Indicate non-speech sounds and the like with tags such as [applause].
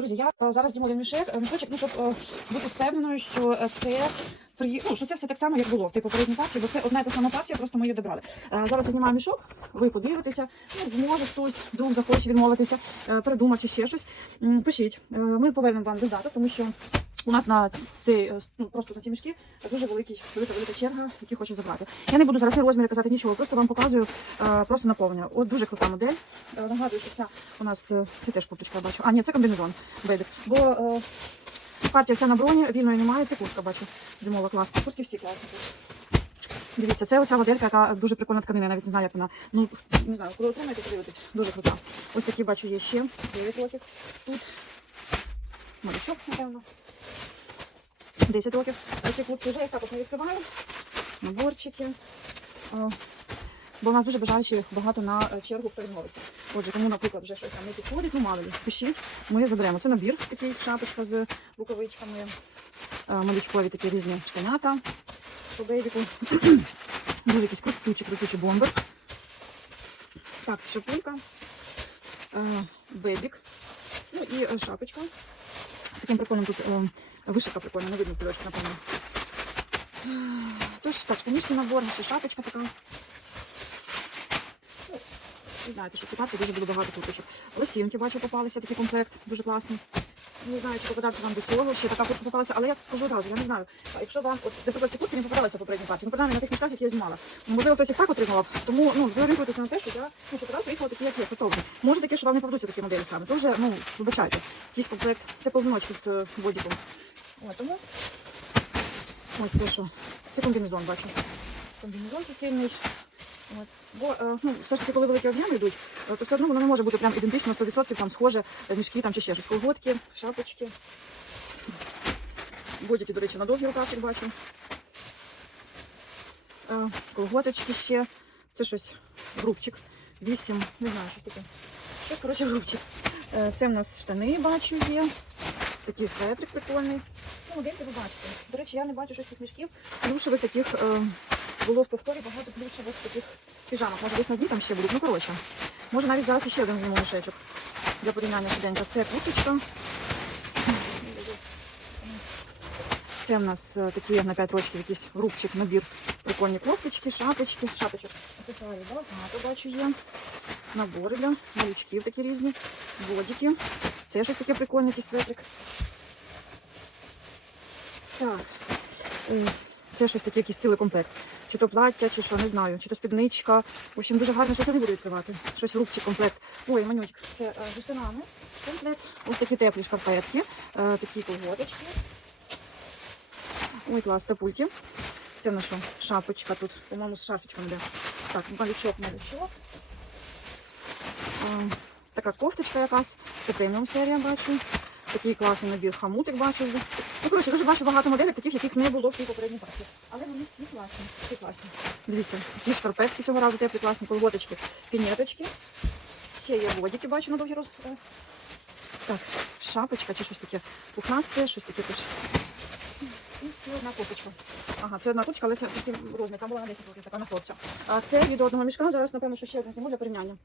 Друзі, я е, зараз зніму мішек, е, мішочок, ну, щоб е, бути впевненою, що це при ну, що це все так само, як було в тій попередній партії, бо це одна і та сама партія, просто ми її добрали. Зараз я знімаю мішок, ви подивитеся, ну, може хтось вдруг захоче відмовитися, передумав чи ще щось. Пишіть, ми повернемо вам додаток, тому що у нас на цей, е, ну, просто на ці мішки дуже великий, велика велика черга, які хочуть забрати. Я не буду зараз розміри казати нічого, просто вам показую е, просто наповнення. От дуже крута модель. Е, Нагадую, що ця у нас це теж курточка бачу. А, ні, це комбінезон бейбі. Бо партія вся на броні, вільної немає, це куртка бачу. Зимова класна. Куртки всі класні. Дивіться, це оця моделька, яка дуже прикольна тканина, навіть не знаю, як вона. Ну, не знаю, коли отримаєте, подивитесь. Дуже крута. Ось такі бачу є ще 9 років. Тут малючок, напевно. 10 років. А ці куртки вже їх також не відкриваю. Наборчики. Бо в нас дуже бажаючих багато на чергу, хто. Отже, кому, наприклад, вже щось там не підходить, ну мало ли, пишіть, ми заберемо. Це набір, такий шапочка з рукавичками, е, малючкові такі різні штанята по бейбіку. [clears throat] Дуже якийсь крутючий, крутючий бомбер. Так, шапулька, е, бебік, ну і е, шапочка. З таким прикольним тут е, вишивка прикольна, не видно кульочки, напевно. Тож, так, штанішний набор, ще шапочка така. Ви знаєте, що ці дуже було багато куточок. Лосінки, бачу, попалися, такий комплект, дуже класний. Не знаю, чи попадався вам до цього, ще така попалася, але я кажу одразу, я не знаю. Якщо вам, от, наприклад, ці куртки не попадалися в попередній партії, ну, принаймні на тих мішках, які я знімала. Ну, Можливо, хтось їх так отримував, тому ну, ви орієнтуєтеся на те, що я, ну, що подав приїхала такі, як є, готові. Може таке, що вам не попадуться такі моделі саме. То вже, ну, вибачайте, якийсь комплект, це повночки з е, бодіком. Ось, тому, ось це що, це комбінезон, бачу. Комбінезон суцільний. Бо е, ну, все ж таки, коли великі об'єми йдуть, е, то все одно воно не може бути прям ідентично 100% там схоже, е, мішки там чи ще щось. Колготки, шапочки. Бодіки, до речі, на довгі руках, як бачу. Колготочки ще. Це щось грубчик. Вісім, не знаю, щось таке. Щось, коротше, грубчик. Це в нас штани, бачу, є. Такий светрик прикольний. Ну, модельки ви бачите. До речі, я не бачу щось цих мішків. Плюшевих таких було в повторі багато плюшевих таких піжамок. Може, десь на дні там ще будуть. Ну, коротше. Може, навіть зараз ще один зніму мішечок для порівняння швиденько. Це курточка. Це в нас е, такі на 5 років якийсь рубчик, набір. Прикольні кофточки, шапочки. Шапочок. Аксесуарів багато бачу є. Набори для малючків такі різні. Бодики. Це щось таке прикольне, якийсь светрик. Так. Е, Це щось таке, якийсь цілий комплект. Чи то плаття, чи що, не знаю, чи то спідничка. В общем, дуже гарно, щось я не буду відкривати. Щось рубчик, комплект. Ой, манючик. Це е, зі штанами. Комплект. Ось такі теплі шкарпетки, е, такі колготочки. Ой, клас, тапульки. Це на що? Шапочка тут, по-моєму, з шапочком йде. Так, малючок, малючок. Е, Така кофточка якась. Це преміум серія бачу. Такий класний набір хамутик бачу. Ну, коротше, дуже бачу багато моделей, таких, яких не було в цій попередній партії. Але вони всі класні. Всі класні. Дивіться, такі шкарпетки цього разу теплі, класні, колготочки, пінеточки. Ще є водики, бачу на довгі роз... е. Так, шапочка чи щось таке пухнасте, щось таке теж. І ще одна кофточка. Ага, це одна курточка, але це такий розмір. Там була на 10 років, така на хлопця. А це від одного мішка. Зараз, напевно, що ще один зніму для порівняння.